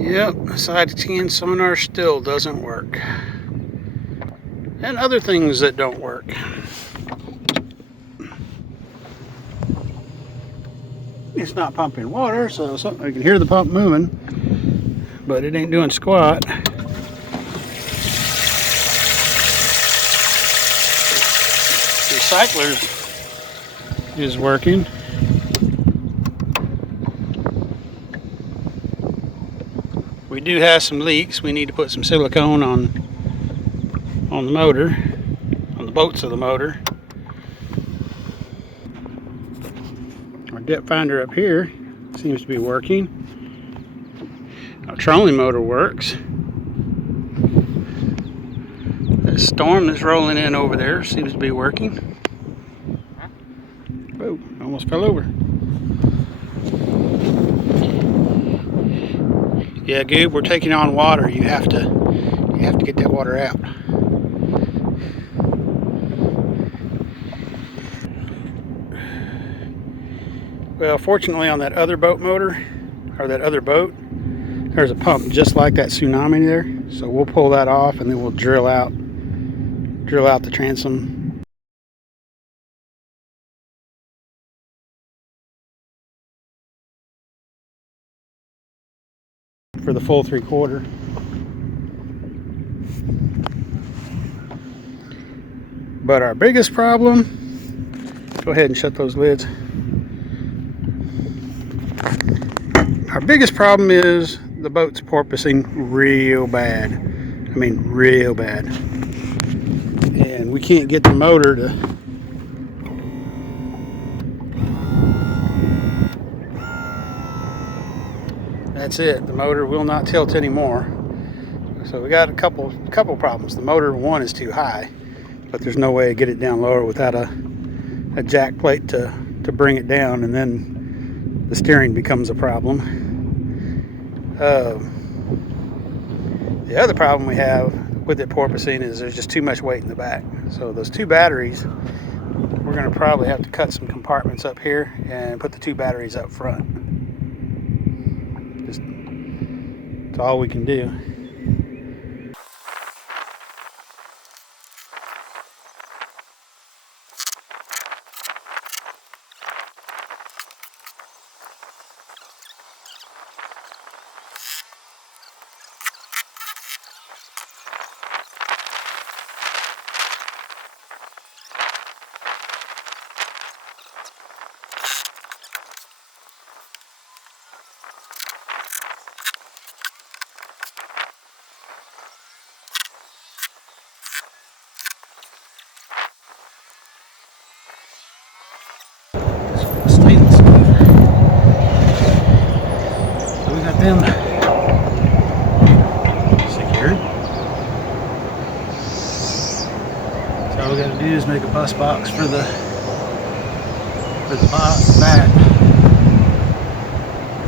Yep, side scan sonar still doesn't work. And other things that don't work. It's not pumping water, so I can hear the pump moving, but it ain't doing squat. The recycler is working. We do have some leaks. We need to put some silicone on the motor, on the bolts of the motor. Our depth finder up here seems to be working. Our trolling motor works. That storm that's rolling in over there seems to be working. Whoa, almost fell over. Yeah, Goob, we're taking on water. You have to get that water out. Well, fortunately on that other boat motor, or that other boat, there's a pump just like that Tsunami there. So we'll pull that off and then we'll drill out the transom. For the full 3/4. But our biggest problem, go ahead and shut those lids. Our biggest problem is the boat's porpoising real bad. I mean, real bad. And we can't get the motor to that's it. The motor will not tilt anymore. So we got a couple problems. The motor, one, is too high, but there's no way to get it down lower without a jack plate to bring it down, and then the steering becomes a problem. The other problem we have with it porpoising is there's just too much weight in the back. So those two batteries, we're going to probably have to cut some compartments up here and put the two batteries up front. That's all we can do. So we got them secured. So all we got to do is make a bus box for the back.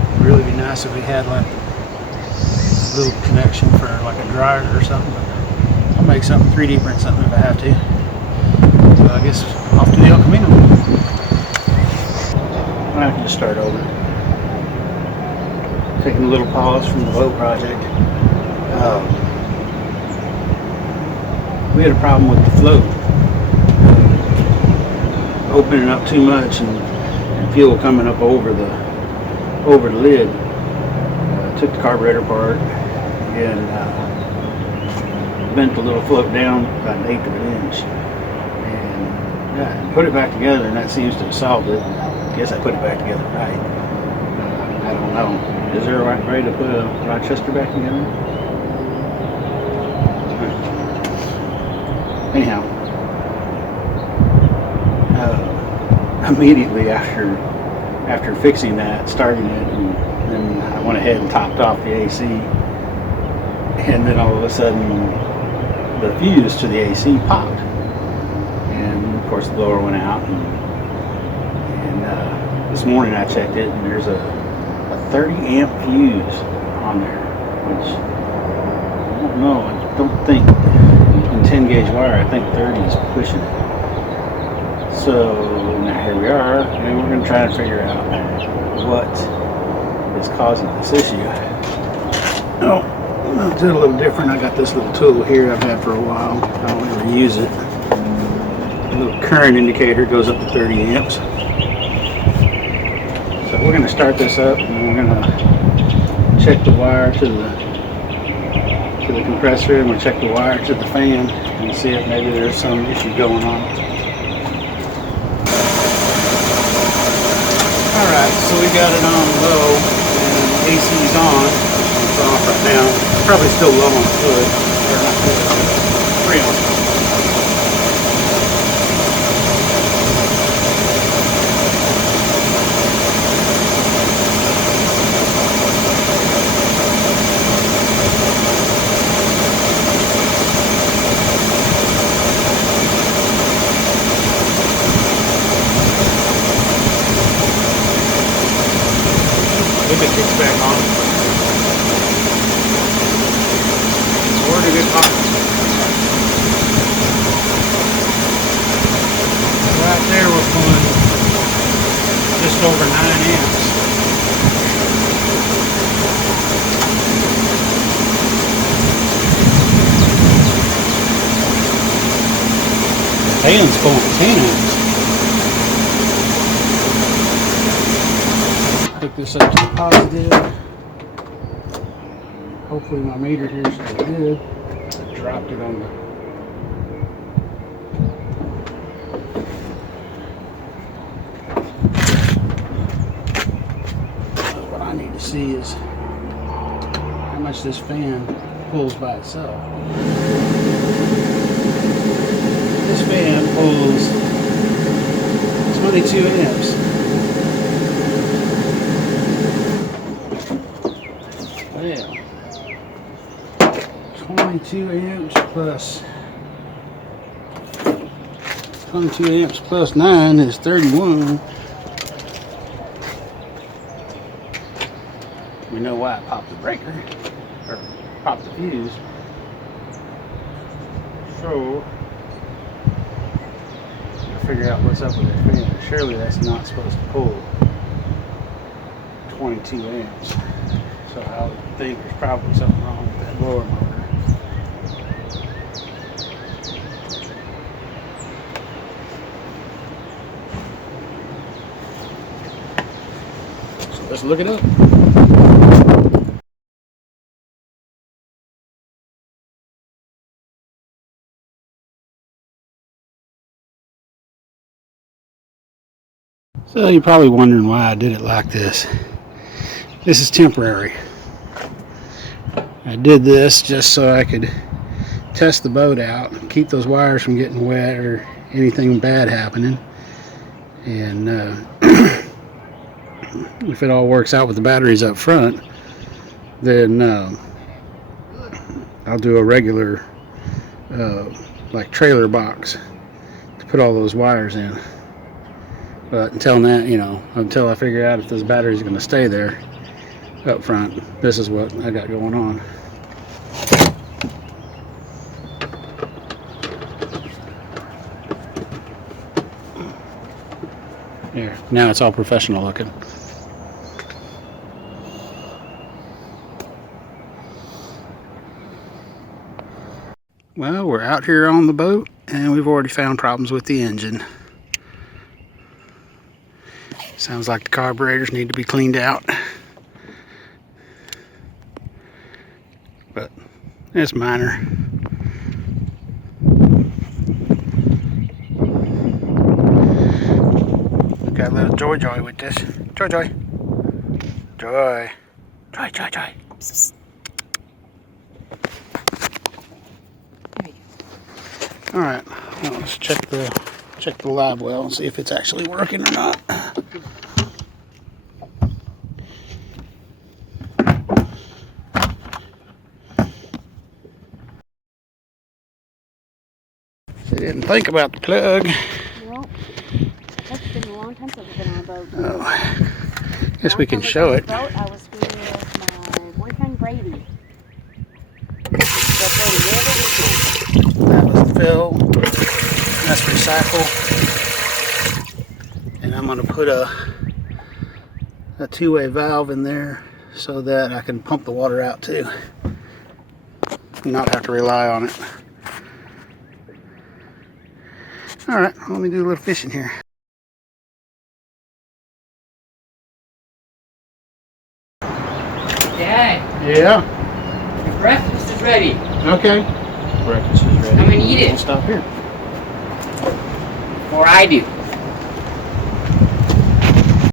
It'd really be nice if we had like a little connection for like a dryer or something. But I'll make something, 3D print something if I have to. So I guess off to the El Camino. I can just start over. Taking a little pause from the boat project. We had a problem with the float. Opening up too much and fuel coming up over the lid. Took the carburetor apart and bent the little float down about 1/8 of an inch. And put it back together, and that seems to have solved it. I guess I put it back together right. I don't know. Is there a right way to put a Rochester back together? Anyhow, immediately after fixing that, starting it, and then I went ahead and topped off the AC, and then all of a sudden the fuse to the AC popped, and of course the blower went out, and this morning I checked it, and there's a 30 amp fuse on there, which I don't know, I don't think And 10 gauge wire, I think 30 is pushing it. So now here we are, and we're going to try to figure out what is causing this issue. Oh, I'll do it a little different. I got this little tool here I've had for a while. I don't ever use it. A little current indicator goes up to 30 amps. So we're going to start this up, and we're going to check the wire to the compressor, and we'll check the wire to the fan and see if maybe there's some issue going on. Alright, so we got it on low and AC's on. It's off right now. Probably still low on fluid. Or not fluid, but freon. If it kicks back on. So where did it pop? Right there we're pulling just over 9 amps. Fan's pulling 10 amps. Pick this up to the positive. Hopefully my meter here should be good. I dropped it on the... What I need to see is how much this fan pulls by itself. This fan pulls 22 amps. Yeah. 22 amps plus 22 amps plus 9 is 31. We know why it popped the breaker or popped the fuse. So we'll figure out what's up with that fan. Surely that's not supposed to pull 22 amps. So I would think there's probably something wrong with that blower motor. So let's look it up. So you're probably wondering why I did it like this. This is temporary. I did this just so I could test the boat out, keep those wires from getting wet or anything bad happening. And if it all works out with the batteries up front, then I'll do a regular like trailer box to put all those wires in. But until that, until I figure out if this battery is going to stay there up front, this is what I got going on. There, now it's all professional looking. Well, we're out here on the boat and we've already found problems with the engine. Sounds like the carburetors need to be cleaned out. But it's minor. Got a little joy with this. Joy. Joy. Psst. All right, well, let's check the live well and see if it's actually working or not. So didn't think about the plug. Well, that's been a long time since I've been on a boat. Oh, guess we can show it. I was with my boyfriend Brady. That refill. That's recycle. And I'm going to put a two-way valve in there so that I can pump the water out too. Not have to rely on it. Alright, let me do a little fishing here. Dad, Yeah. your breakfast is ready. Okay. Breakfast is ready. Come and eat it. We'll stop here. Or I do.